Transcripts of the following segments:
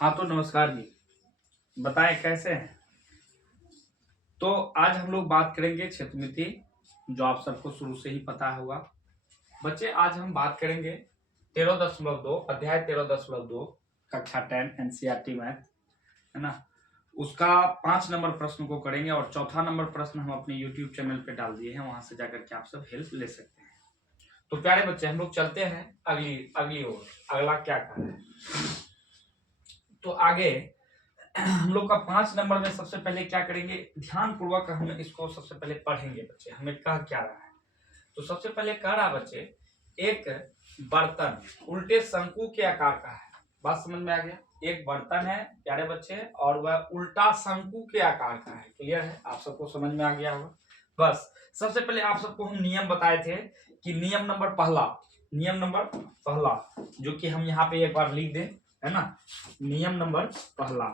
हाँ तो नमस्कार जी। बताएं कैसे हैं। तो आज हम लोग बात करेंगे क्षेत्रमिति, जो आप सबको शुरू से ही पता होगा। बच्चे आज हम बात करेंगे 13.2 अध्याय 13.2 कक्षा 10 एनसीईआरटी मैथ, है ना। उसका 5 नंबर प्रश्न को करेंगे और चौथा नंबर प्रश्न हम अपने यूट्यूब चैनल पे डाल दिए हैं, वहां से जाकर के आप सब हेल्प ले सकते हैं। तो प्यारे बच्चे हम लोग चलते हैं अगली ओर। अगला क्या कर रहे हैं तो आगे हम लोग का 5 नंबर में सबसे पहले क्या करेंगे, ध्यान पूर्वक हम इसको सबसे पहले पढ़ेंगे बच्चे, हमें कह क्या रहा है। तो सबसे पहले कह रहा बच्चे, एक बर्तन उल्टे शंकु के आकार का है। बात समझ में आ गया। एक बर्तन है प्यारे बच्चे और वह उल्टा शंकु के आकार का है। क्लियर है, आप सबको समझ में आ गया होगा। बस सबसे पहले आप सबको हम नियम बताए थे कि नियम नंबर पहला जो कि हम यहाँ पे एक बार लिख दें, है ना। नियम नंबर पहला,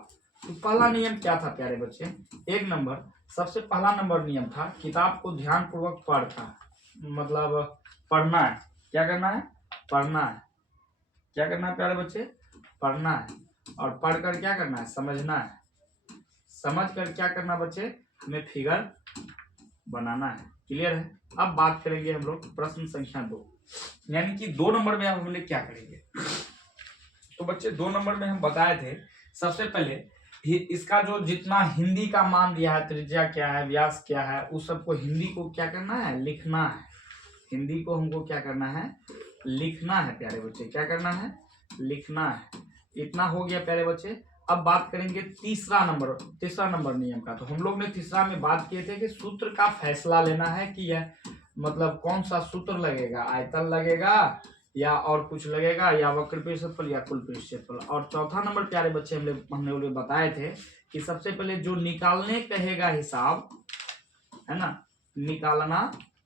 तो पहला नियम क्या था प्यारे बच्चे, एक नंबर सबसे पहला नंबर नियम था किताब को ध्यान पूर्वक पढ़ना, मतलब पढ़ना है। क्या करना है, पढ़ना है। क्या करना है प्यारे बच्चे, पढ़ना है। और पढ़कर क्या करना है, समझना है। समझ कर क्या करना बच्चे, हमें फिगर बनाना है। क्लियर है। अब बात करेंगे हम लोग प्रश्न संख्या 2, यानी कि 2 नंबर में हम लोग क्या करेंगे। तो बच्चे 2 नंबर में हम बताए थे सबसे पहले इसका जो जितना हिंदी का मान दिया है, त्रिज्या क्या है, व्यास क्या है, उस सबको हिंदी को क्या करना है, लिखना है। हिंदी को हमको क्या करना है, लिखना है प्यारे बच्चे। क्या करना है, लिखना है। इतना हो गया प्यारे बच्चे। अब बात करेंगे तीसरा नंबर नियम का। तो हम लोग ने तीसरा में बात किए थे कि सूत्र का फैसला लेना है कि यह मतलब कौन सा सूत्र लगेगा, आयतन लगेगा या और कुछ लगेगा, या वक्र क्षेत्रफल या कुल क्षेत्रफल। और चौथा नंबर प्यारे बच्चे हमने उन्हें बताए थे कि सबसे पहले जो निकालने कहेगा हिसाब, है ना, निकालना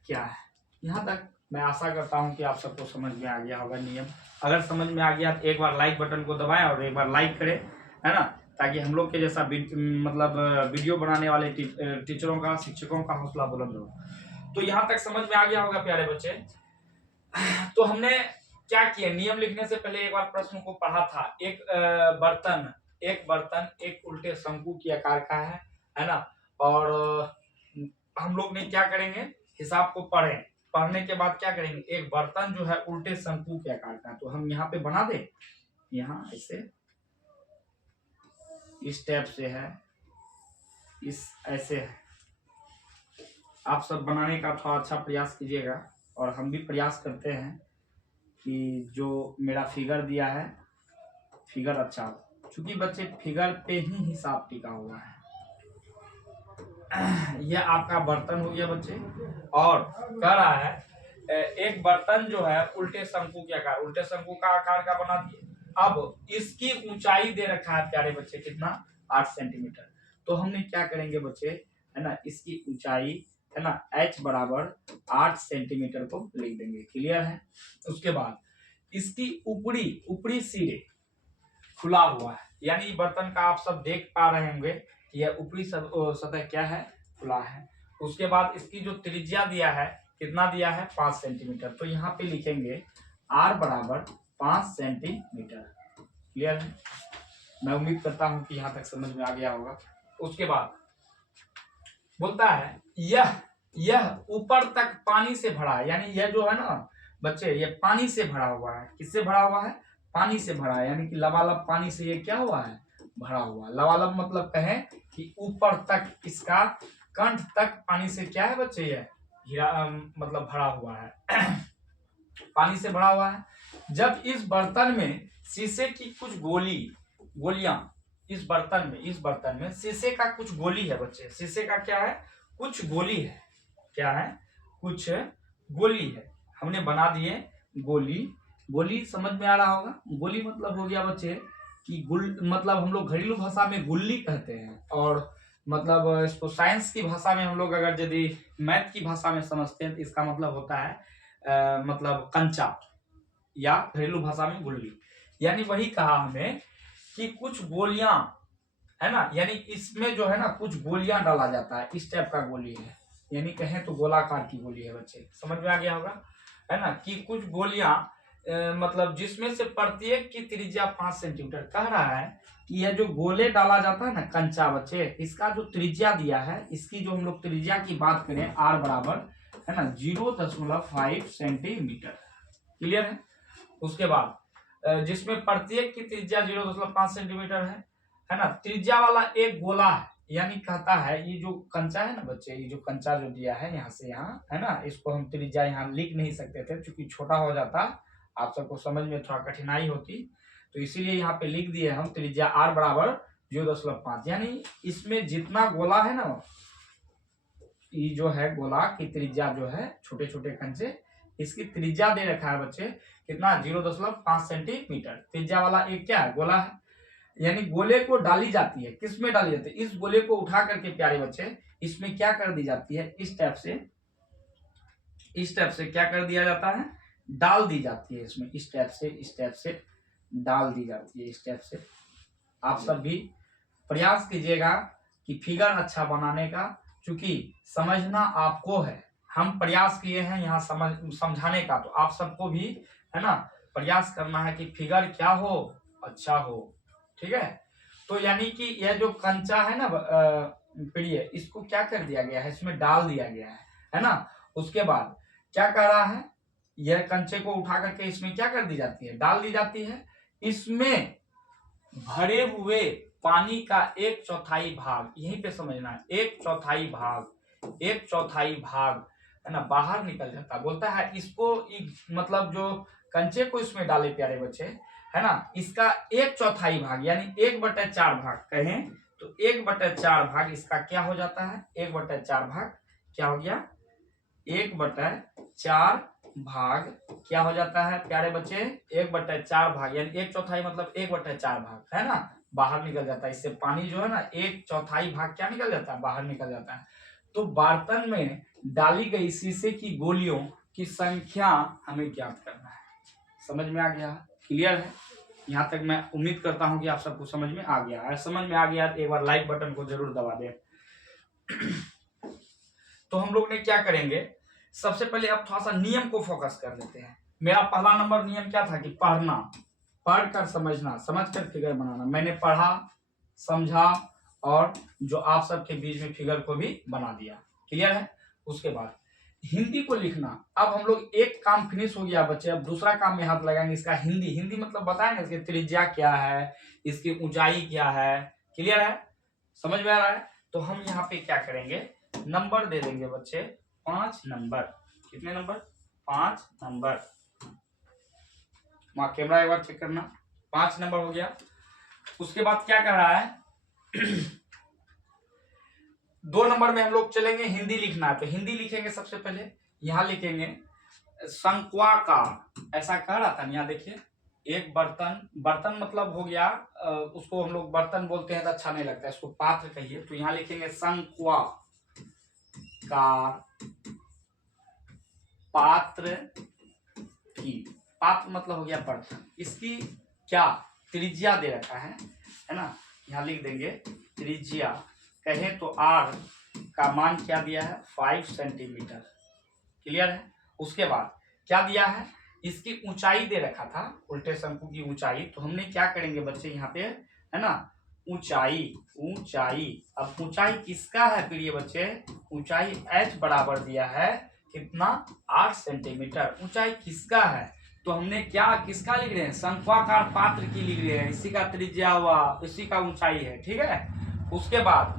क्या है। यहाँ तक मैं आशा करता हूँ कि आप सबको समझ में आ गया होगा नियम। अगर समझ में आ गया तो एक बार लाइक बटन को दबाएं और एक बार लाइक करें, है ना, ताकि हम लोग के जैसा मतलब वीडियो बनाने वाले टीचरों का, शिक्षकों का हौसला बुलंद हो। तो यहाँ तक समझ में आ गया होगा प्यारे बच्चे। तो हमने क्या किया, नियम लिखने से पहले एक बार प्रश्न को पढ़ा था। एक बर्तन एक उल्टे शंकु के आकार का है ना। और हम लोग ने क्या करेंगे, हिसाब को पढ़ने के बाद क्या करेंगे, एक बर्तन जो है उल्टे शंकु के आकार का। तो हम यहाँ पे बना दे, यहाँ ऐसे इस टाइप से है, इस ऐसे है। आप सब बनाने का थोड़ा अच्छा प्रयास कीजिएगा और हम भी प्रयास करते हैं कि जो मेरा फिगर दिया है, फिगर अच्छा हो, क्योंकि बच्चे फिगर पे ही हिसाब टिका हुआ है। यह आपका बर्तन हो गया बच्चे। और कह रहा है एक बर्तन जो है उल्टे शंकु के आकार, उल्टे शंकु का आकार का बना दिए। अब इसकी ऊंचाई दे रखा है प्यारे बच्चे, कितना, 8 सेंटीमीटर। तो हमने क्या करेंगे बच्चे, है ना, इसकी ऊंचाई, है ना, h बराबर 8 सेंटीमीटर को लिख देंगे। क्लियर है। उसके बाद इसकी ऊपरी सिरे खुला हुआ है, यानी बर्तन का आप सब देख पा रहे होंगे कि यह ऊपरी सतह क्या है, खुला है। उसके बाद इसकी जो त्रिज्या दिया है, कितना दिया है, 5 सेंटीमीटर। तो यहाँ पे लिखेंगे r बराबर 5 सेंटीमीटर। क्लियर है। मैं उम्मीद करता हूँ कि यहाँ तक समझ में आ गया होगा। उसके बाद बोलता है यह ऊपर तक पानी से भरा है, यानी यह जो है ना बच्चे, ये पानी से भरा हुआ है। किससे भरा हुआ है, पानी से भरा है, यानी कि लबालब पानी से ये क्या हुआ है, भरा हुआ। लबालब मतलब कहें कि ऊपर तक, इसका कंठ तक पानी से क्या है बच्चे, ये मतलब भरा हुआ है। पानी से भरा हुआ है। जब इस बर्तन में शीशे की कुछ गोलियां, इस बर्तन में शीशे का कुछ गोली है बच्चे। शीशे का क्या है, कुछ गोली है। क्या है, कुछ गोली है। हमने बना दिए गोली समझ में आ रहा होगा। गोली मतलब हो गया बच्चे कि मतलब हम लोग घरेलू भाषा में गुल्ली कहते हैं, और मतलब इसको साइंस की भाषा में हम लोग अगर यदि मैथ की भाषा में समझते हैं तो इसका मतलब होता है मतलब कंचा, या घरेलू भाषा में गुल्ली। यानी वही कहा हमें कि कुछ गोलियां, है ना, यानी इसमें जो है ना कुछ गोलियां डाला जाता है। इस टाइप का गोली है, यानी कहें तो गोलाकार की गोली है बच्चे। समझ में आ गया होगा, है ना, कि कुछ गोलियां मतलब जिसमें से प्रत्येक की त्रिज्या 5 सेंटीमीटर। कह रहा है कि यह जो गोले डाला जाता है ना कंचा बच्चे, इसका जो त्रिज्या दिया है, इसकी जो हम लोग त्रिज्या की बात करें आर बराबर है ना 0.5 सेंटीमीटर। क्लियर है। उसके बाद जिसमें प्रत्येक की त्रिज्या 0.5 सेंटीमीटर है ना। त्रिज्या वाला एक गोला है, यानी कहता है ये जो कंचा है ना बच्चे, ये जो कंचा जो दिया है यहाँ से यहाँ है ना, इसको हम त्रिज्या यहाँ लिख नहीं सकते थे क्योंकि छोटा हो जाता, आप सबको समझ में थोड़ा कठिनाई होती, तो इसीलिए यहाँ पे लिख दिए हम त्रिज्या आर बराबर 0.5। यानी इसमें जितना गोला है ना, ये जो है गोला की त्रिज्या जो है, छोटे छोटे कंचे, इसकी त्रिज्या दे रखा है बच्चे कितना 0.5 सेंटीमीटर। त्रिज्या वाला एक क्या है गोला है, यानी गोले को डाली जाती है, किस में डाली जाती है, इस गोले को उठा करके प्यारे बच्चे इसमें क्या कर दी जाती है, इस टाइप से क्या कर दिया जाता है, डाल दी जाती है इसमें, इस टाइप से डाल दी जाती है, इस टाइप से। आप सब भी प्रयास कीजिएगा कि फिगर अच्छा बनाने का, क्योंकि समझना आपको है, हम प्रयास किए हैं यहाँ समझाने का, तो आप सबको भी है ना प्रयास करना है कि फिगर क्या हो, अच्छा हो। ठीक है। तो यानी कि यह जो कंचा है ना प्रिय, इसको क्या कर दिया गया है, इसमें डाल दिया गया है ना। उसके बाद क्या कर रहा है, यह कंचे को उठा करके इसमें क्या कर दी जाती है, डाल दी जाती है। इसमें भरे हुए पानी का 1/4 भाग, यहीं पे समझना है, 1/4 भाग है ना बाहर निकल जाता। बोलता है इसको मतलब जो कंचे को इसमें डाले प्यारे बच्चे है ना, इसका 1/4 भाग यानी 1/4 भाग कहें तो 1/4 भाग इसका क्या हो जाता है, 1/4 भाग क्या हो गया, 1/4 भाग क्या हो जाता है प्यारे बच्चे, 1/4 भाग यानी 1/4 मतलब 1/4 भाग है ना बाहर निकल जाता है। इससे पानी जो है ना 1/4 भाग क्या निकल जाता है, बाहर निकल जाता है। तो बर्तन में डाली गई शीशे की गोलियों की संख्या हमें ज्ञात करना है। समझ में आ गया, क्लियर है। यहाँ तक मैं उम्मीद करता हूँ कि आप सबको समझ में आ गया है। समझ में आ गया तो एक बार लाइक बटन को जरूर दबा दें। तो हम लोग ने क्या करेंगे, सबसे पहले अब थोड़ा सा नियम को फोकस कर लेते हैं। मेरा पहला नंबर नियम क्या था कि पढ़ना, पढ़कर समझना, समझकर फिगर बनाना। मैंने पढ़ा, समझा और जो आप सबके बीच में फिगर को भी बना दिया। क्लियर है। उसके बाद हिंदी को लिखना। अब हम लोग एक काम फिनिश हो गया बच्चे, अब दूसरा काम में हाथ लगाएंगे, इसका हिंदी मतलब बताएंगे इसकी त्रिज्या क्या है, इसकी ऊंचाई क्या है। क्लियर है, समझ में आ रहा है। तो हम यहाँ पे क्या करेंगे, नंबर दे देंगे बच्चे 5 नंबर। कितने नंबर, 5 नंबर। वहां कैमरा एक बार चेक करना, 5 नंबर हो गया। उसके बाद क्या कर रहा है 2 नंबर में हम लोग चलेंगे, हिंदी लिखना है। तो हिंदी लिखेंगे सबसे पहले, यहां लिखेंगे शंक्वाकार। ऐसा कह रहा था, यहाँ देखिए एक बर्तन मतलब हो गया, उसको हम लोग बर्तन बोलते हैं तो अच्छा नहीं लगता है, इसको पात्र कहिए। तो यहाँ लिखेंगे शंक्वाकार, पात्र की, पात्र मतलब हो गया बर्तन। इसकी क्या त्रिज्या दे रखा है ना, यहाँ लिख देंगे त्रिज्या, कहे तो आर का मान क्या दिया है 5 सेंटीमीटर। क्लियर है। उसके बाद क्या दिया है, इसकी ऊंचाई दे रखा था, उल्टे शंकु की ऊंचाई। तो हमने क्या करेंगे बच्चे यहाँ पे है ना, ऊंचाई। अब ऊंचाई किसका है प्रिय बच्चे, ऊंचाई h बराबर दिया है कितना 8 सेंटीमीटर। ऊंचाई किसका है, तो हमने क्या किसका लिख रहे हैं, शंक्वाकार पात्र की लिख रहे हैं, इसी का त्रिज्या हुआ, इसी का ऊंचाई है। ठीक है। उसके बाद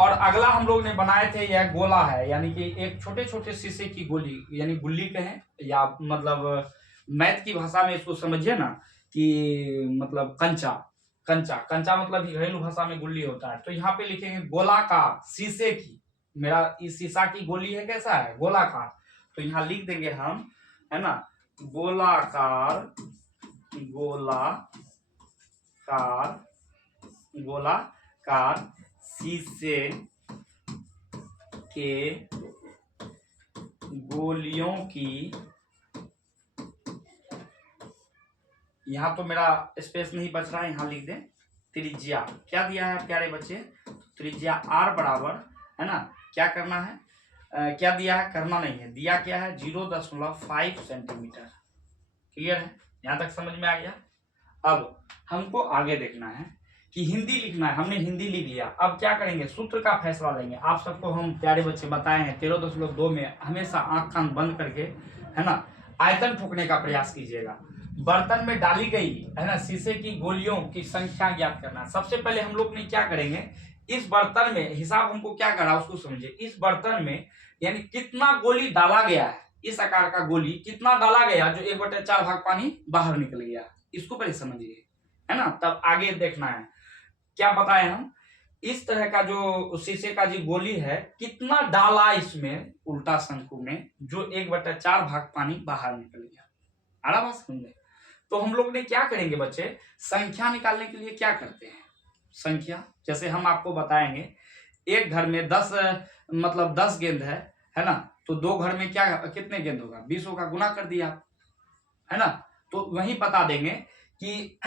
और अगला हम लोग ने बनाए थे, यह गोला है, यानी कि एक छोटे छोटे शीशे की गोली, यानी गुल्ली कहें या मतलब मैथ की भाषा में इसको समझिए ना कि मतलब कंचा मतलब घरेलू भाषा में गुल्ली होता है। तो यहाँ पे लिखेंगे गोलाकार शीशे की, मेरा इस शीशा की गोली है, कैसा है गोलाकार। तो यहाँ लिख देंगे हम है ना गोलाकार शीशे के गोलियों की, यहां तो मेरा स्पेस नहीं बच रहा है, यहां लिख दें त्रिज्या। क्या दिया है प्यारे बच्चे, त्रिज्या आर बराबर है ना, क्या करना है क्या दिया है, करना नहीं है, दिया क्या है 0.5 सेंटीमीटर। क्लियर है। यहाँ तक समझ में आ गया। अब हमको आगे देखना है कि हिंदी लिखना है। हमने हिंदी लिख लिया, अब क्या करेंगे, सूत्र का फैसला लेंगे। आप सबको हम प्यारे बच्चे बताए हैं 13.2 में हमेशा आंख कान बंद करके, है ना, आयतन ठोकने का प्रयास कीजिएगा। बर्तन में डाली गई, है ना, शीशे की गोलियों की संख्या ज्ञात करना। सबसे पहले हम लोग ने क्या करेंगे, इस बर्तन में हिसाब हमको क्या करा उसको समझिए। इस बर्तन में यानी कितना गोली डाला गया है, इस आकार का गोली कितना डाला गया जो 1/4 भाग पानी बाहर निकल गया, इसको पहले समझिए, है ना। तब आगे देखना है क्या बताए हम, इस तरह का जो शीशे का जो गोली है कितना डाला इसमें उल्टा शंकु में जो 1/4 भाग पानी बाहर निकल गया। आ रहा बात समझ में। तो हम लोग ने क्या करेंगे बच्चे, संख्या निकालने के लिए क्या करते हैं, संख्या जैसे हम आपको बताएंगे, एक घर में 10 मतलब 10 गेंद है ना, तो 2 घर में क्या कितने गेंद होगा, 20 होगा, गुना कर दिया, है ना। तो वही बता देंगे कि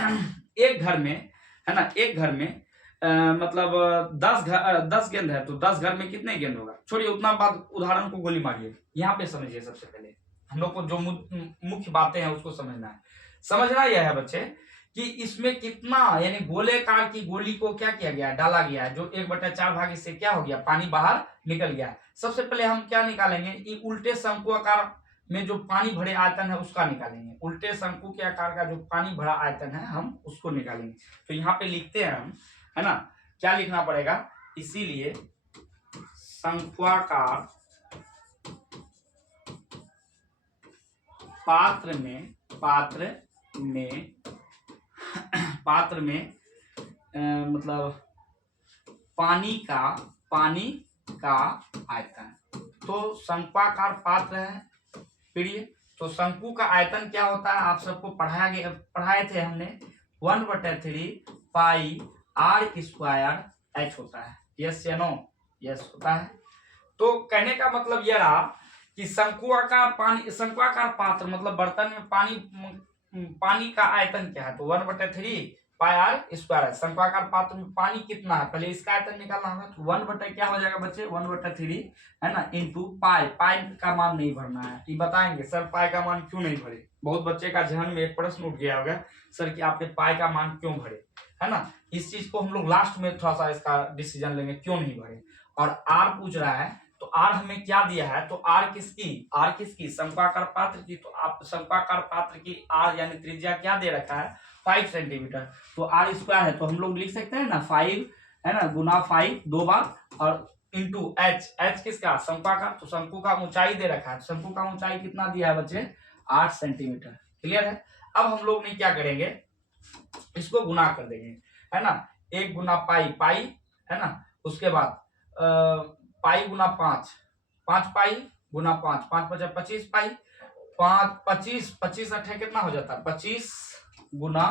एक घर में, है ना, एक घर में मतलब 10 गेंद है तो 10 घर में कितने गेंद होगा। छोड़िए उतना बात, उदाहरण को गोली मारिए, यहाँ पे समझिए। सबसे पहले हम लोग को जो मुख्य बातें हैं उसको समझना है। समझना यह है बच्चे कि इसमें कितना यानी गोलेकार की गोली को क्या किया गया, डाला गया है, जो 1/4 भाग इससे क्या हो गया, पानी बाहर निकल गया। सबसे पहले हम क्या निकालेंगे, ये उल्टे शंकु आकार में जो पानी भरे आयतन है उसका निकालेंगे। उल्टे शंकु के आकार का जो पानी भरा आयतन है हम उसको निकालेंगे। तो यहाँ पे लिखते हैं हम, है ना, क्या लिखना पड़ेगा, इसीलिए शंक्वाकार पात्र में मतलब पानी का आयतन। तो शंक्वाकार पात्र है प्रिय, तो शंकु का आयतन क्या होता है आप सबको पढ़ाए थे हमने, 1/3 पाई r² h होता है। यस या नो, यस होता है। तो कहने का मतलब यह रहा कि शंक्वाकार पात्र मतलब बर्तन में पानी का आयतन क्या है, तो 1/3 पाई r² है। शंक्वाकार पात्र में पानी कितना है, पहले इसका आयतन निकालना होगा, तो 1/ क्या हो जाएगा बच्चे, 1/3, है ना, इंटू पाई का मान नहीं भरना है। ये बताएंगे सर पाई का मान क्यों नहीं भरे, बहुत बच्चे का जहन में एक प्रश्न उठ गया होगा, सर कि आपने पाई का मान क्यों भरे, है ना। इस चीज को हम लोग लास्ट में थोड़ा सा इसका डिसीजन लेंगे क्यों नहीं भरे। और आर पूछ रहा है, तो आर हमें क्या दिया है, तो आर किसकी शंक्वाकार पात्र की। तो आप शंक्वाकार पात्र की आर यानी त्रिज्या क्या दे रखा है, 5 सेंटीमीटर। तो r² है तो हम लोग लिख सकते हैं ना 5, है ना, गुना 5 2 बार, और इंटू h किसका, शंक्वाकार। तो शंकु का ऊंचाई दे रखा है, शंकु का ऊंचाई कितना दिया है बच्चे, 8 सेंटीमीटर। क्लियर है। अब हम लोग ने क्या करेंगे, इसको गुना कर देंगे, है ना, 1 गुना पाई, है ना, उसके बाद पाई गुना 5 पाई गुना 5 5 × 25 पाई, 25 अठे कितना हो जाता है, 25 गुना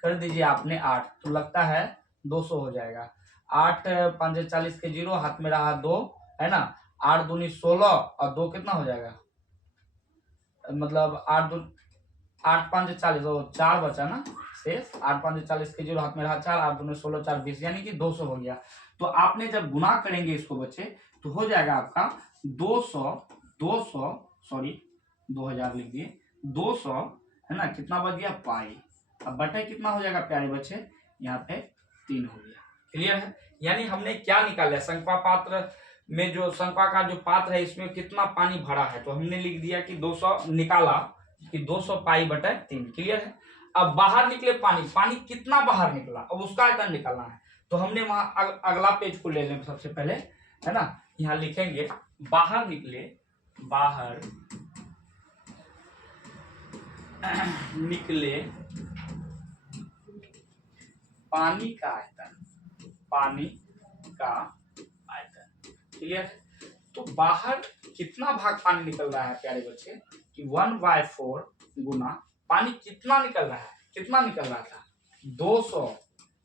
कर दीजिए आपने 8, तो लगता है 200 हो जाएगा। 8 5 40 के 0, हाथ में रहा 2, है ना, 8 दूनी 16 और 2 कितना हो जाएगा, मतलब 8 5 40 और 4 बचा ना शेष, 8 5 40 के 0, हाथ में रहा 4, 8 दूनी 16 4 20, यानी कि 200 हो गया। तो आपने जब गुना करेंगे इसको बच्चे तो हो जाएगा आपका 2000 लिख दिए, 200, है ना, कितना बच गया पाई। अब बटे कितना हो जाएगा प्यारे बच्चे, यहाँ पे 3 हो गया। क्लियर है। यानी हमने क्या निकाला, शंक्वापात्र में जो शंक्वाकार जो पात्र है इसमें कितना पानी भरा है, तो हमने लिख दिया कि 200 निकाला कि 200 पाई बटे 3। क्लियर है। अब बाहर निकले पानी कितना बाहर निकला, अब उसका आयतन निकालना है। तो हमने वहां अगला पेज को ले लें सबसे पहले, है ना, यहाँ लिखेंगे बाहर निकले पानी का आयतन। क्लियर है। तो बाहर कितना भाग पानी निकल रहा है प्यारे बच्चे कि 1/4 गुना पानी कितना निकल रहा था 200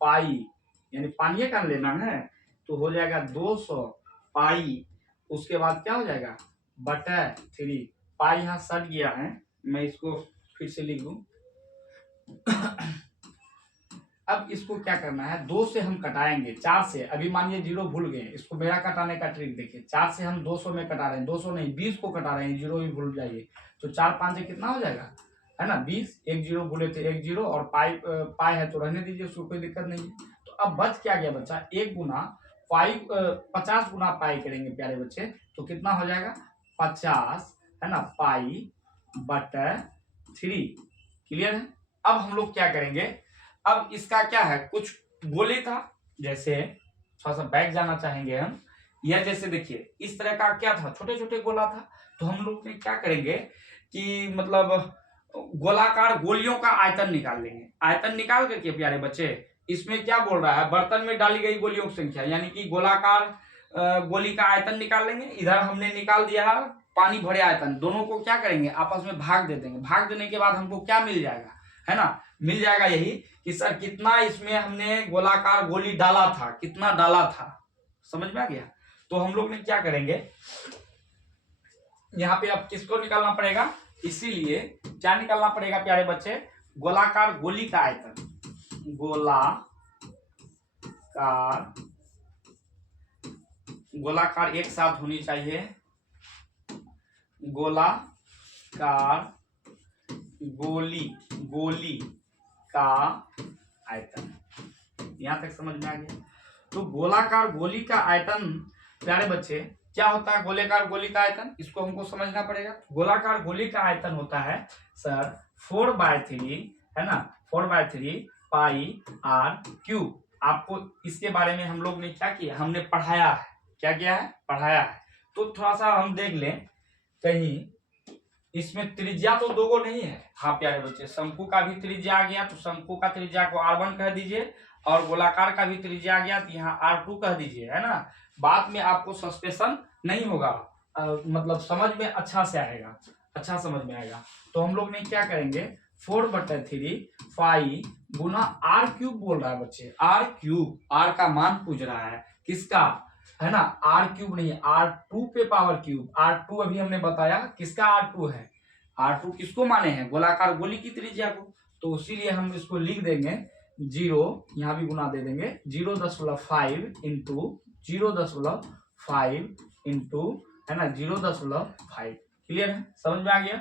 पाई, यानी पानी का लेना है, तो हो जाएगा 200 पाई, उसके बाद क्या हो जाएगा बटे 3। पाई यहाँ सट गया है, मैं इसको फिर से लिख दूं। अब इसको क्या करना है, 2 से हम कटाएंगे 4 से, अभी मानिए 0 भूल गए, इसको मेरा कटाने का ट्रिक देखिए, 4 से हम 200 में कटा रहे हैं, 200 नहीं 20 को कटा रहे हैं, 0 भी भूल जाइए, तो 4 5 कितना हो जाएगा है ना, 20, एक जीरो बोले थे, एक जीरो, और पाई है तो रहने दीजिए, उसको कोई दिक्कत नहीं है। तो अब बच क्या गया बच्चा, 1 गुना 50 गुना पाई करेंगे प्यारे बच्चे, तो कितना हो जाएगा 50, है ना, पाई बटे 3। क्लियर है। अब हम लोग क्या करेंगे, अब इसका क्या है, कुछ गोले था, जैसे थोड़ा सा बैक जाना चाहेंगे हम, यह जैसे देखिए इस तरह का क्या था, छोटे छोटे गोला था। तो हम लोग ने क्या करेंगे कि मतलब गोलाकार गोलियों का आयतन निकाल लेंगे। आयतन निकाल करके प्यारे बच्चे, इसमें क्या बोल रहा है, बर्तन में डाली गई गोलियों की संख्या, यानी कि गोलाकार गोली का आयतन निकाल लेंगे। इधर हमने निकाल दिया है पानी भरे आयतन, दोनों को क्या करेंगे, आपस में भाग दे देंगे। भाग देने के बाद हमको क्या मिल जाएगा, है ना, मिल जाएगा यही कि सर कितना इसमें हमने गोलाकार गोली डाला था, कितना डाला था, समझ में आ गया। तो हम लोग ने क्या करेंगे, यहाँ पे अब किसको निकालना पड़ेगा, इसीलिए क्या निकालना पड़ेगा प्यारे बच्चे, गोलाकार गोली का आयतन। गोलाकार एक साथ होनी चाहिए, गोलाकार गोली का आयतन। यहां तक समझ में आ गया। तो गोलाकार गोली का आयतन प्यारे बच्चे क्या होता है, गोलाकार गोली का आयतन, इसको हमको समझना पड़ेगा। गोलाकार गोली का आयतन होता है सर 4/3, है ना, 4/3 पाई r क्यूब। आपको इसके बारे में हम लोग ने क्या किया, हमने पढ़ाया है। क्या किया है, पढ़ाया है। तो थोड़ा सा हम देख लें, कहीं इसमें त्रिज्या तो दो गो नहीं है। हाँ प्यारे बच्चे, शंकु का भी त्रिज्या आ गया, तो शंकु का त्रिज्या को r1 कह दीजिए, और गोलाकार का भी त्रिज्या आ गया तो यहाँ r2 कह दीजिए, है ना। बाद में आपको सस्पेंशन नहीं होगा, मतलब समझ में अच्छा से आएगा, अच्छा समझ में आएगा। तो हम लोग ने क्या करेंगे, 4/3 पाई गुना r क्यूब बोल रहा है बच्चे, r क्यूब, r का मान पूछ रहा है, किसका, है ना, r क्यूब नहीं, r2 पे पावर क्यूब। r2 अभी हमने बताया किसका r2 है, r2 किसको माने हैं, गोलाकार गोली की त्रिज्या को। तो इसीलिए हम इसको लिख देंगे 0, यहाँ भी गुना दे देंगे, 0.5 इंटू 0.5 इंटू, है ना, 0.5। क्लियर है, समझ में आ गया,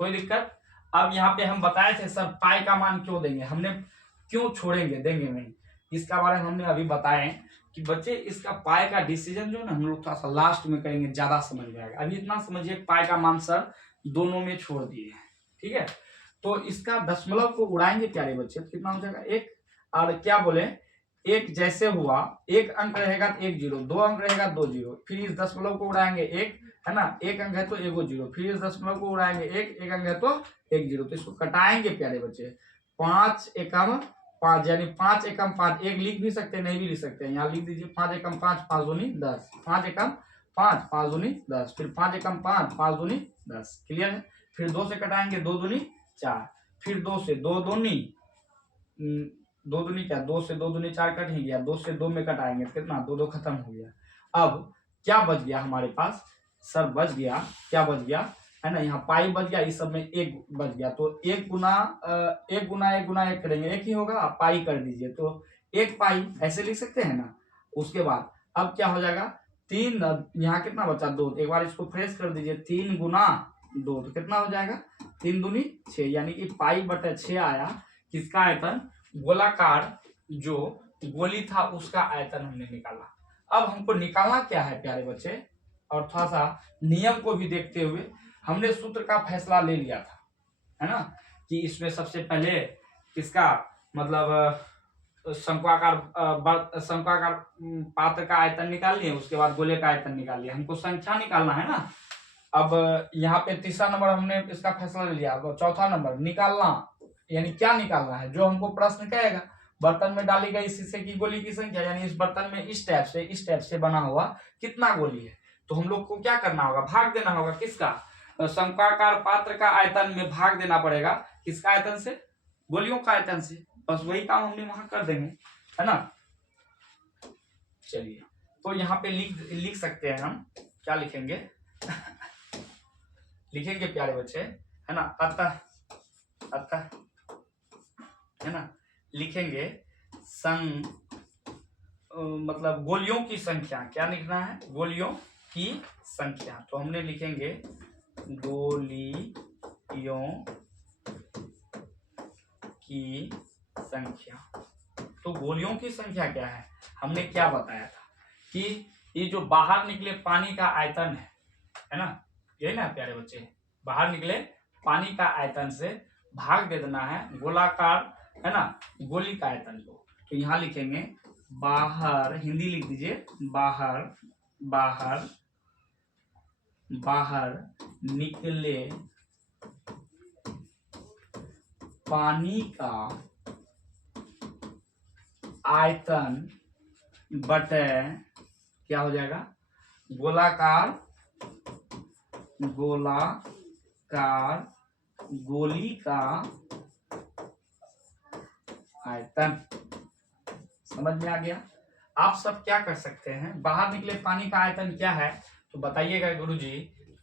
कोई दिक्कत। अब यहाँ पे हम बताए थे सर पाई का मान क्यों देंगे, हमने क्यों छोड़ेंगे, देंगे नहीं, इसका बारे में हमने अभी बताए कि बच्चे इसका पाई का डिसीजन जो ना हम लोग थोड़ा सा लास्ट में करेंगे, ज्यादा समझ में आएगा। अभी इतना समझिए पाई का मान सर दोनों में छोड़ दिए हैं, ठीक है। तो इसका दशमलव को उड़ाएंगे प्यारे बच्चे, तो कितना हो जाएगा 1, और क्या बोले, एक जैसे हुआ, एक अंक रहेगा तो 1 0, 2 अंक रहेगा 2 0, फिर इस दशमलव को उड़ाएंगे 1, है ना, एक अंक है तो 1 0, फिर इस दशमलव को उड़ाएंगे 1, एक अंक है तो 1 0। तो इसको कटाएंगे प्यारे बच्चे, 5 एकम 5, यानी 5 एकम 5, एक लिख भी सकते हैं, नहीं भी लिख सकते हैं, यहाँ लिख दीजिए 5 एकम 5, 5 दूनी 10, 5 एकम 5, 5 दूनी 10, फिर 5 एकम 5, 5 दूनी 10। क्लियर है। फिर 2 से कटाएंगे, 2 दूनी 4, फिर 2 से 2 दूनी 2 दूनी क्या, 2 से 2 दूनी 4 कट ही गया, 2 से 2 में कटाएंगे कितना, 2 2 खत्म हो गया। अब क्या बच गया हमारे पास, सर बच गया, क्या बच गया, है ना, यहाँ पाई बच गया, इस सब में 1 बच गया। तो 1 गुना 1 गुना 1 गुना 1 करेंगे, 1 ही होगा, पाई कर दीजिए, तो 1 पाई ऐसे लिख सकते हैं ना। उसके बाद अब क्या हो जाएगा, 3, यहाँ कितना बचा 2, एक बार इसको फ्रेश कर दीजिए, 3 गुना 2, तो कितना हो जाएगा 3 दूनी 6, यानी कि पाई बटे 6 आया, किसका आयतन, गोलाकार जो गोली था उसका आयतन हमने निकाला। अब हमको निकालना क्या है प्यारे बच्चे, और थोड़ा सा नियम को भी देखते हुए हमने सूत्र का फैसला ले लिया था, है ना, कि इसमें सबसे पहले किसका मतलब शंक्वाकार पात्र का आयतन निकाल लिए, उसके बाद गोले का आयतन निकाल लिया, हमको संख्या निकालना है ना। अब यहाँ पे तीसरा नंबर हमने इसका फैसला ले लिया। अब चौथा नंबर निकालना, यानी क्या निकालना है, जो हमको प्रश्न कहेगा, बर्तन में डाली गई शीशे की गोली की संख्या, यानी इस बर्तन में इस टाइप से बना हुआ कितना गोली है, तो हम लोग को क्या करना होगा, भाग देना होगा, किसका, शंक्वाकार पात्र का आयतन में भाग देना पड़ेगा, किसका आयतन से, गोलियों का आयतन से। बस वही काम हमने वहां कर देंगे, है ना। चलिए, तो यहाँ पे लिख सकते हैं हम, क्या लिखेंगे लिखेंगे प्यारे बच्चे, है ना, अतः है ना, लिखेंगे मतलब गोलियों की संख्या, क्या लिखना है, गोलियों की संख्या। तो हमने लिखेंगे गोलियों की संख्या। तो गोलियों की संख्या क्या है, हमने क्या बताया था कि ये जो बाहर निकले पानी का आयतन है ना, यही ना प्यारे बच्चे, बाहर निकले पानी का आयतन से भाग दे देना है गोलाकार है ना गोली का आयतन को। तो यहां लिखेंगे बाहर, हिंदी लिख दीजिए, बाहर बाहर बाहर निकले पानी का आयतन बटे क्या हो जाएगा, गोलाकार गोली का आयतन। समझ में आ गया। आप सब क्या कर सकते हैं, बाहर निकले पानी का आयतन क्या है तो बताइएगा गुरुजी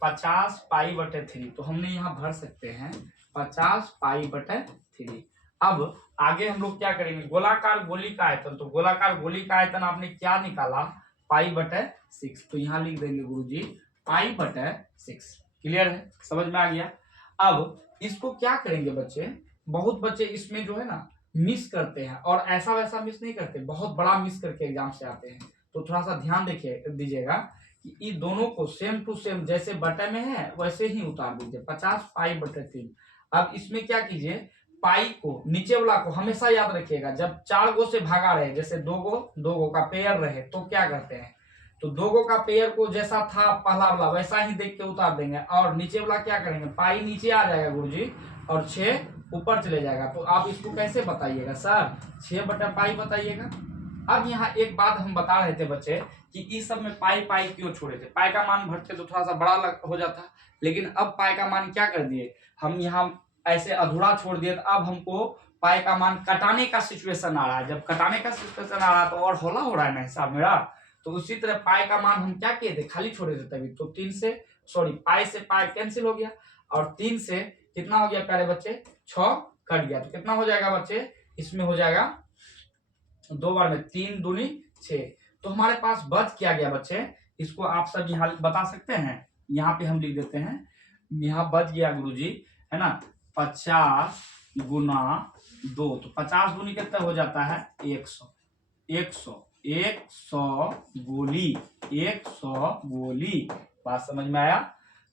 50 पाई बटे 3। तो हमने यहाँ भर सकते हैं 50 पाई बटे 3। अब आगे हम लोग क्या करेंगे, गोलाकार गोली का आयतन। तो गोलाकार गोली का आयतन आपने क्या निकाला, पाई बटे 6। तो यहाँ लिख देंगे गुरुजी पाई बटे 6। क्लियर है, समझ में आ गया। अब इसको क्या करेंगे बच्चे, बहुत बच्चे इसमें जो है ना मिस करते हैं, और ऐसा वैसा मिस नहीं करते, बहुत बड़ा मिस करके एग्जाम से आते हैं। तो थोड़ा सा ध्यान दीजिएगा कि इन दोनों को सेम टू सेम जैसे बटे में है वैसे ही उतार दीजिए, 50 पाई बटे 3। अब इसमें क्या कीजिए, पाई को नीचे वाला को हमेशा याद रखिएगा, जब 4 गो से भागा रहे, जैसे 2 गो का पेयर रहे तो क्या करते हैं, तो 2 गो का पेयर को जैसा था पहला वाला वैसा ही देख के उतार देंगे, और नीचे वाला क्या करेंगे, पाई नीचे आ जाएगा गुरुजी और 6 ऊपर चले जाएगा। तो आप इसको कैसे बताइएगा सर, 6 बटा पाई बताइएगा। अब यहाँ एक बात हम बता रहे थे बच्चे कि इस सब में पाई पाई क्यों छोड़े थे, पाई का मान भरते तो थोड़ा सा बड़ा हो जाता, लेकिन अब पाई का मान क्या कर दिए, हम यहाँ ऐसे अधूरा छोड़ दिए। तो अब हमको पाई का मान कटाने का सिचुएशन आ रहा है, जब कटाने का सिचुएशन आ रहा है तो और होला हो रहा है ना हिसाब मेरा। तो उसी तरह पाई का मान हम क्या किए थे, खाली छोड़े थे तभी। तो 3 से पाई से पाई कैंसिल हो गया, और 3 से कितना हो गया प्यारे बच्चे, 6 कट गया। तो कितना हो जाएगा बच्चे, इसमें हो जाएगा 2 बार में 3 दूनी 6। तो हमारे पास बच क्या गया बच्चे, इसको आप सब यहाँ बता सकते हैं, यहाँ पे हम लिख देते हैं, यहाँ बच गया गुरुजी है ना 50 गुना 2। तो 50 दूनी कितना हो जाता है 100। 100 गोली, 100 गोली। बात समझ में आया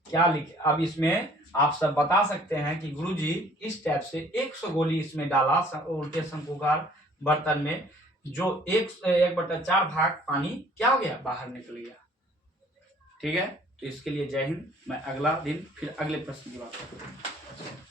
क्या लिखे। अब इसमें आप सब बता सकते हैं कि गुरुजी इस टाइप से 100 गोली इसमें डाला उल्टे शंकुकार बर्तन में, जो 1/4 भाग पानी क्या हो गया, बाहर निकल गया। ठीक है, तो इसके लिए जय हिंद। मैं अगला दिन फिर अगले प्रश्न की बात करूंगा।